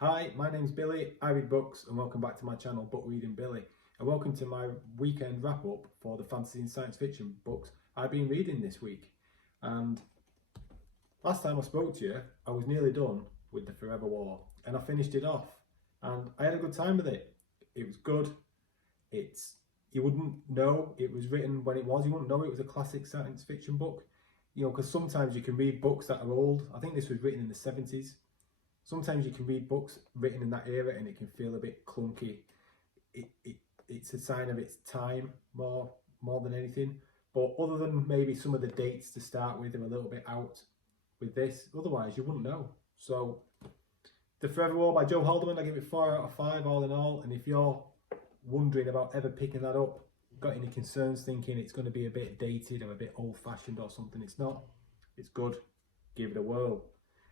Hi, my name's Billy, I read books, and welcome back to my channel, Book Reading Billy. And welcome to my weekend wrap up for the fantasy and science fiction books I've been reading this week. And last time I spoke to you, I was nearly done with The Forever War, and I finished it off. And I had a good time with it. It was good. You wouldn't know it was written when it was. You wouldn't know it was a classic science fiction book. You know, because sometimes you can read books that are old. I think this was written in the 70s. Sometimes you can read books written in that era and it can feel a bit clunky. It's a sign of its time more than anything. But other than maybe some of the dates to start with are a little bit out with this, otherwise you wouldn't know. So The Forever War by Joe Haldeman, I give it 4 out of 5 all in all. And if you're wondering about ever picking that up, got any concerns thinking it's going to be a bit dated or a bit old-fashioned or something, it's not. It's good. Give it a whirl.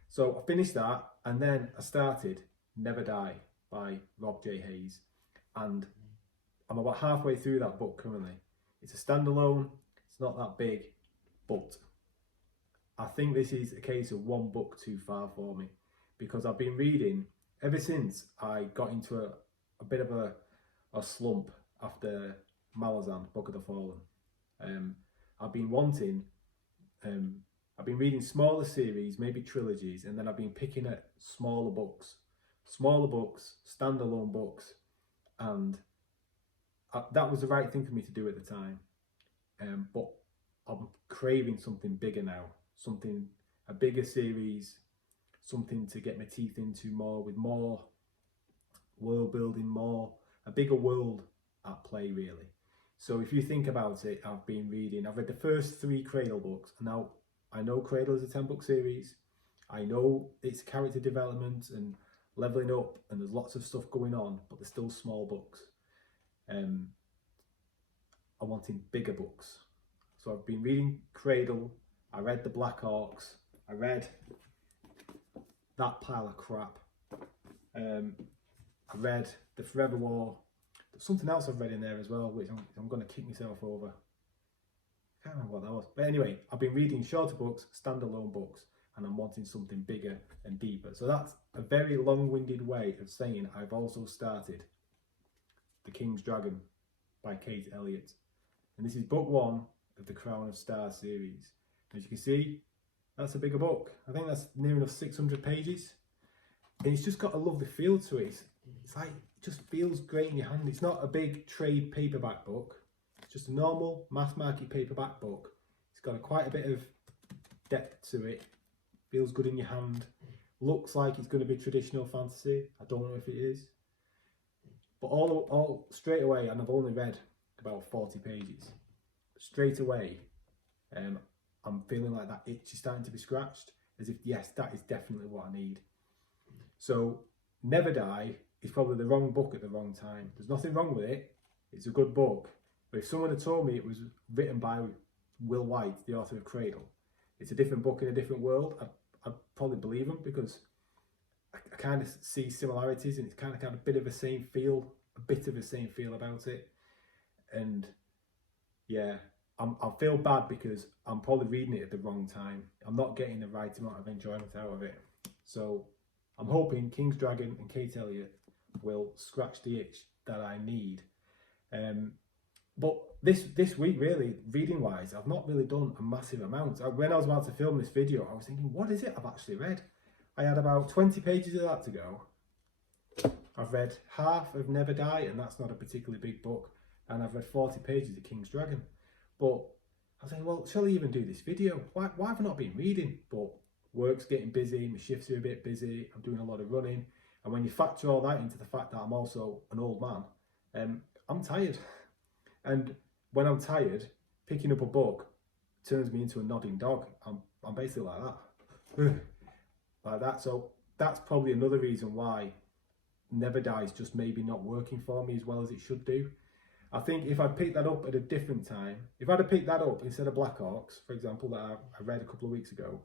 So I finished that, and then I started Never Die by Rob J. Hayes, and I'm about halfway through that book currently. It's a standalone, it's not that big, but I think this is a case of one book too far for me, because I've been reading ever since I got into a bit of a slump after Malazan, Book of the Fallen. I've been wanting I've been reading smaller series, maybe trilogies, and then I've been picking at smaller books, standalone books, and that was the right thing for me to do at the time. But I'm craving something bigger now, a bigger series, something to get my teeth into more, with more world building, a bigger world at play, really. So if you think about it, I've read the first 3 Cradle books, and now I know Cradle is a 10-book series. I know it's character development and leveling up, and there's lots of stuff going on, but they're still small books. I'm wanting bigger books. So I've been reading Cradle, I read The Black Orcs, I read that pile of crap. I read The Forever War. There's something else I've read in there as well, which I'm going to kick myself over. I can't remember what that was. But anyway, I've been reading shorter books, standalone books, and I'm wanting something bigger and deeper. So that's a very long-winded way of saying I've also started The King's Dragon by Kate Elliott. And this is book 1 of the Crown of Stars series. As you can see, that's a bigger book. I think that's near enough 600 pages. And it's just got a lovely feel to it. It's like, it just feels great in your hand. It's not a big trade paperback book. It's just a normal mass market paperback book. It's got quite a bit of depth to it. Feels good in your hand. Looks like it's going to be traditional fantasy. I don't know if it is. But all straight away, and I've only read about 40 pages. Straight away, I'm feeling like that itch is starting to be scratched. As if, yes, that is definitely what I need. So, Never Die is probably the wrong book at the wrong time. There's nothing wrong with it. It's a good book. But if someone had told me it was written by Will White, the author of Cradle, it's a different book in a different world, I'd probably believe them, because I kind of see similarities, and it's kind of a bit of the same feel, about it. And yeah, I feel bad because I'm probably reading it at the wrong time. I'm not getting the right amount of enjoyment out of it. So I'm hoping King's Dragon and Kate Elliott will scratch the itch that I need. But this week, really, reading wise, I've not really done a massive amount. When I was about to film this video, I was thinking, what is it I've actually read? I had about 20 pages of that to go. I've read half of Never Die, and that's not a particularly big book. And I've read 40 pages of King's Dragon. But I was thinking, well, shall I even do this video? Why have I not been reading? But work's getting busy, my shifts are a bit busy, I'm doing a lot of running. And when you factor all that into the fact that I'm also an old man, I'm tired. And when I'm tired, picking up a book turns me into a nodding dog. I'm basically like that. Like that. So that's probably another reason why Never Die is just maybe not working for me as well as it should do. I think if I'd picked that up at a different time, if I'd have picked that up instead of Black Orcs, for example, that I read a couple of weeks ago,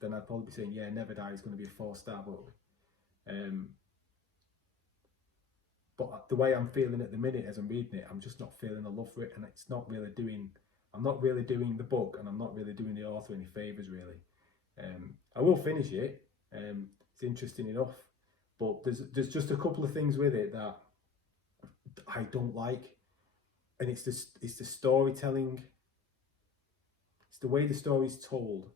then I'd probably be saying, yeah, Never Die is going to be a 4-star book. But the way I'm feeling at the minute as I'm reading it, I'm just not feeling the love for it, and it's not really doing, I'm not really doing the book, and I'm not really doing the author any favours, really. I will finish it. It's interesting enough, But there's just a couple of things with it that I don't like, and it's the storytelling. It's the way the story's told.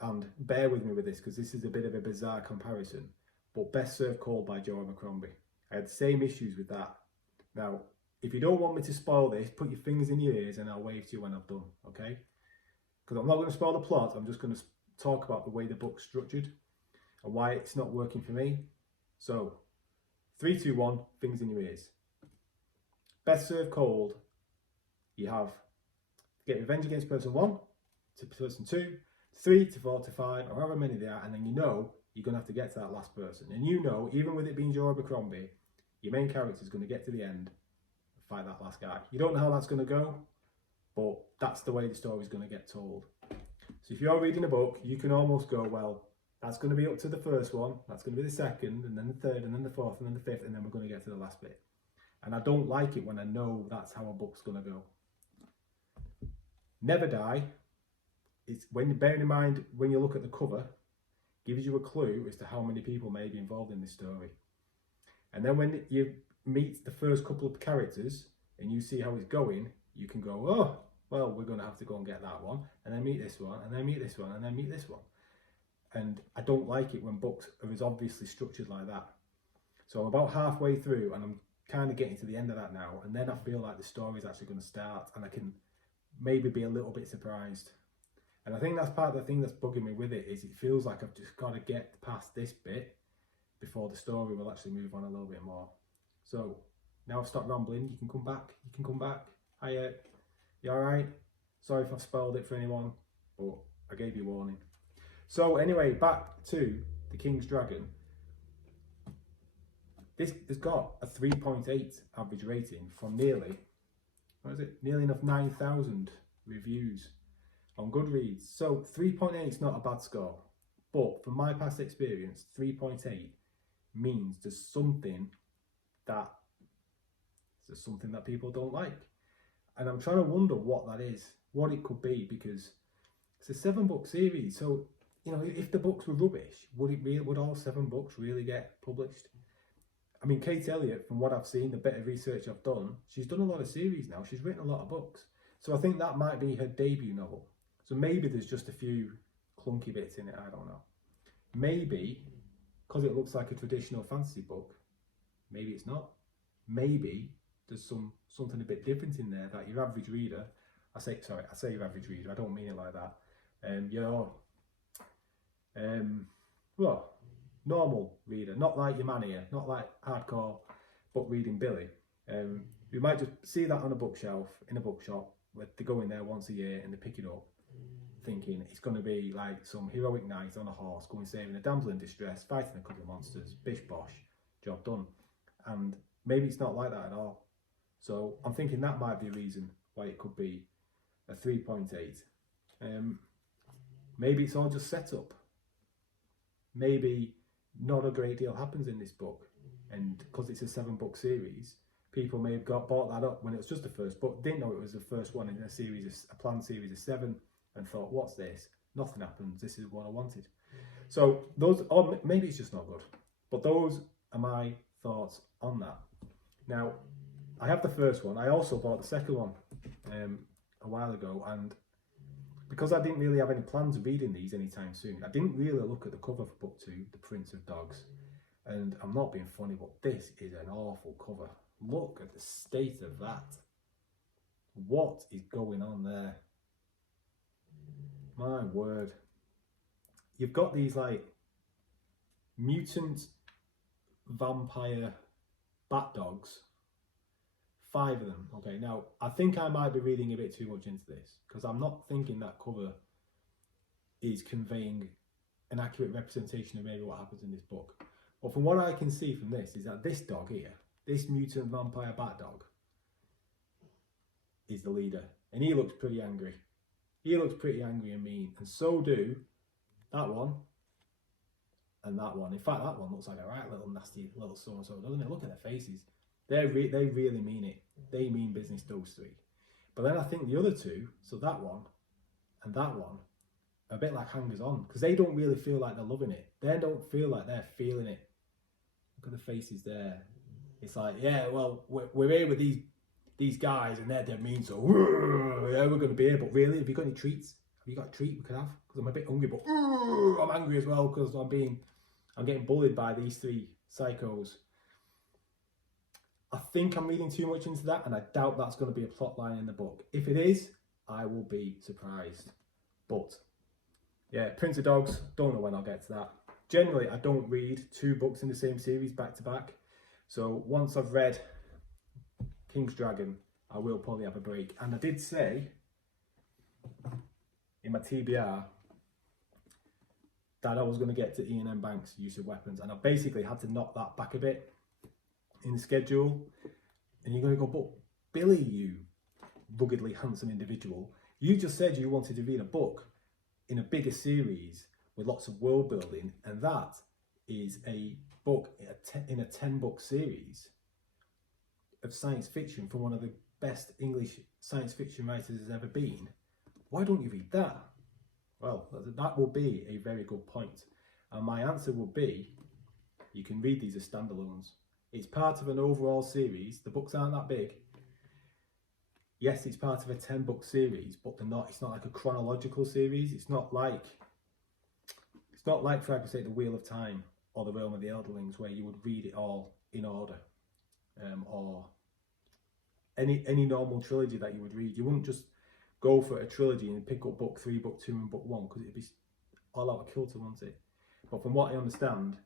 And bear with me with this because this is a bit of a bizarre comparison. But Best Served Cold by Joe Abercrombie. I had the same issues with that. Now, if you don't want me to spoil this, put your fingers in your ears and I'll wave to you when I've done, okay? Because I'm not going to spoil the plot, I'm just going to talk about the way the book's structured and why it's not working for me. So, 3, 2, 1, fingers in your ears. Best Served Cold, you have get revenge against person 1 to person 2, 3 to 4 to 5, or however many they are, and then you know you're going to have to get to that last person. And you know, even with it being Joe Abercrombie, your main character is going to get to the end and fight that last guy. You don't know how that's going to go, but that's the way the story's going to get told. So if you're reading a book, you can almost go, well, that's going to be up to the first one, that's going to be the second, and then the third, and then the fourth, and then the fifth, and then we're going to get to the last bit. And I don't like it when I know that's how a book's going to go. Never Die, it's when bearing in mind when you look at the cover, gives you a clue as to how many people may be involved in this story. And then when you meet the first couple of characters and you see how it's going, you can go, oh, well, we're going to have to go and get that one, and then meet this one, and then meet this one, and then meet this one. And I don't like it when books are as obviously structured like that. So I'm about halfway through and I'm kind of getting to the end of that now, and then I feel like the story is actually going to start and I can maybe be a little bit surprised. And I think that's part of the thing that's bugging me with it, is it feels like I've just got to get past this bit before the story will actually move on a little bit more. So now I've stopped rambling, you can come back, Hiya, you alright? Sorry if I've spoiled it for anyone, but I gave you warning. So anyway, back to The King's Dragon. This has got a 3.8 average rating from nearly enough 9,000 reviews on Goodreads. So 3.8 is not a bad score, but from my past experience, 3.8 means there's something that people don't like, and I'm trying to wonder what that is, what it could be, because it's a 7-book series. So you know, if the books were rubbish, would all 7 books really get published? I mean, Kate Elliott, from what I've seen, the bit of research I've done, she's done a lot of series now. She's written a lot of books. So I think that might be her debut novel. So maybe there's just a few clunky bits in it, I don't know. Maybe, because it looks like a traditional fantasy book, maybe it's not. Maybe there's something a bit different in there that your average reader, I say your average reader, I don't mean it like that. Well, normal reader, not like your man here, not like hardcore book reading Billy. You might just see that on a bookshelf in a bookshop where they go in there once a year and they pick it up, thinking it's going to be like some heroic knight on a horse going saving a damsel in distress, fighting a couple of monsters, bish bosh, job done. And maybe it's not like that at all. So I'm thinking that might be a reason why it could be a 3.8. Maybe it's all just set up. Maybe not a great deal happens in this book, and because it's a 7-book series, people may have bought that up when it was just the first book, didn't know it was the first one in a planned series of 7, and thought, what's this? Nothing happens, this is what I wanted. So those, or maybe it's just not good, but those are my thoughts on that. Now, I have the first one. I also bought the second one a while ago, and because I didn't really have any plans of reading these anytime soon, I didn't really look at the cover for book 2, The Prince of Dogs. And I'm not being funny, but this is an awful cover. Look at the state of that. What is going on there? My word. You've got these like mutant vampire bat dogs. 5 of them. Okay, now I think I might be reading a bit too much into this, because I'm not thinking that cover is conveying an accurate representation of maybe what happens in this book. But from what I can see from this is that this dog here, this mutant vampire bat dog, is the leader, and he looks pretty angry. He looks pretty angry and mean, and so do that one and that one. In fact, that one looks like a right little nasty little so-and-so, doesn't it? Look at their faces. They really mean it. They mean business, those 3. But then I think the other 2, so that one and that one, are a bit like hangers-on, because they don't really feel like they're loving it. They don't feel like they're feeling it. the faces there. It's like, yeah, well, we're here with these guys and they're dead mean, so yeah, we're going to be here. But really, have you got any treats? Have you got a treat we could have? Because I'm a bit hungry, but I'm angry as well because I'm getting bullied by these three psychos. I think I'm reading too much into that, and I doubt that's going to be a plot line in the book. If it is, I will be surprised. But yeah, Prince of Dogs, don't know when I'll get to that. Generally, I don't read 2 books in the same series back to back. So once I've read King's Dragon, I will probably have a break. And I did say in my TBR that I was going to get to Iain M. Banks' Use of Weapons, and I basically had to knock that back a bit in the schedule. And you're going to go, but Billy, you ruggedly handsome individual, you just said you wanted to read a book in a bigger series with lots of world building, and that is a book in a 10-book series of science fiction from one of the best English science fiction writers has ever been. Why don't you read that? Well, that will be a very good point. And my answer would be, you can read these as standalones. It's part of an overall series. The books aren't that big. Yes, it's part of a 10-book series, but it's not like a chronological series. It's not like, for example, say, The Wheel of Time or The Realm of the Elderlings, where you would read it all in order. Or any normal trilogy that you would read. You wouldn't just go for a trilogy and pick up book 3, book 2 and book 1, because it'd be all out of kilter, wouldn't it? But from what I understand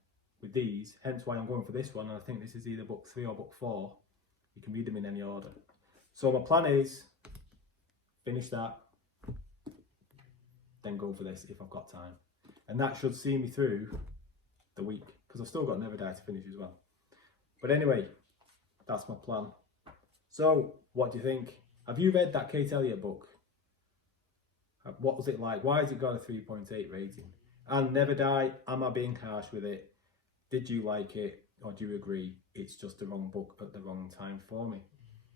with these, hence why I'm going for this one, and I think this is either book 3 or book 4, you can read them in any order. So my plan is finish that, then go for this if I've got time. And that should see me through the week, because I've still got Never Die to finish as well. But anyway, that's my plan. So, what do you think? Have you read that Kate Elliott book? What was it like? Why has it got a 3.8 rating? And Never Die, am I being harsh with it? Did you like it? Or do you agree it's just the wrong book at the wrong time for me?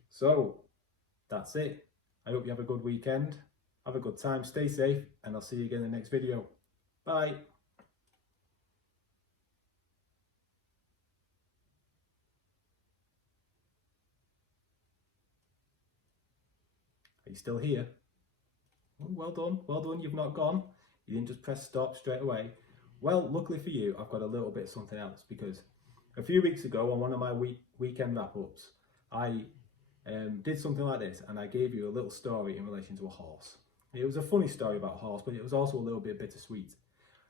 So, that's it. I hope you have a good weekend. Have a good time, stay safe, and I'll see you again in the next video. Bye. Are you still here? Oh, well done, you've not gone. You didn't just press stop straight away. Well, luckily for you, I've got a little bit of something else, because a few weeks ago on one of my weekend wrap-ups, I did something like this, and I gave you a little story in relation to a horse. It was a funny story about a horse, but it was also a little bit bittersweet.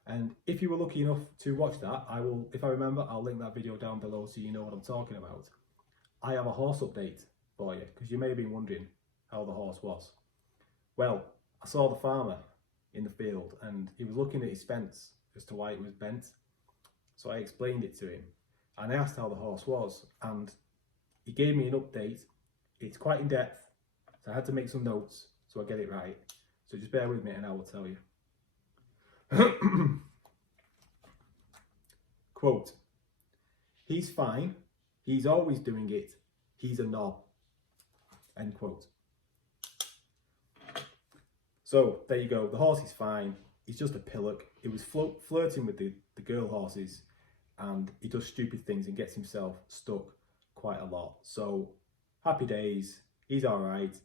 And if you were lucky enough to watch that, I will, if I remember, I'll link that video down below so you know what I'm talking about. I have a horse update for you, because you may have been wondering how the horse was. Well, I saw the farmer in the field, and he was looking at his fence as to why it was bent. So I explained it to him, and I asked how the horse was, and he gave me an update. It's quite in depth, so I had to make some notes so I get it right. So just bear with me and I will tell you. Quote, "He's fine, he's always doing it, he's a knob." End quote. So there you go, the horse is fine, he's just a pillock. He was flirting with the girl horses, and he does stupid things and gets himself stuck quite a lot. So happy days, he's alright,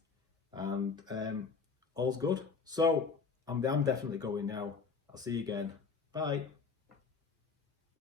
and all's good. So I'm definitely going now. I'll see you again. Bye.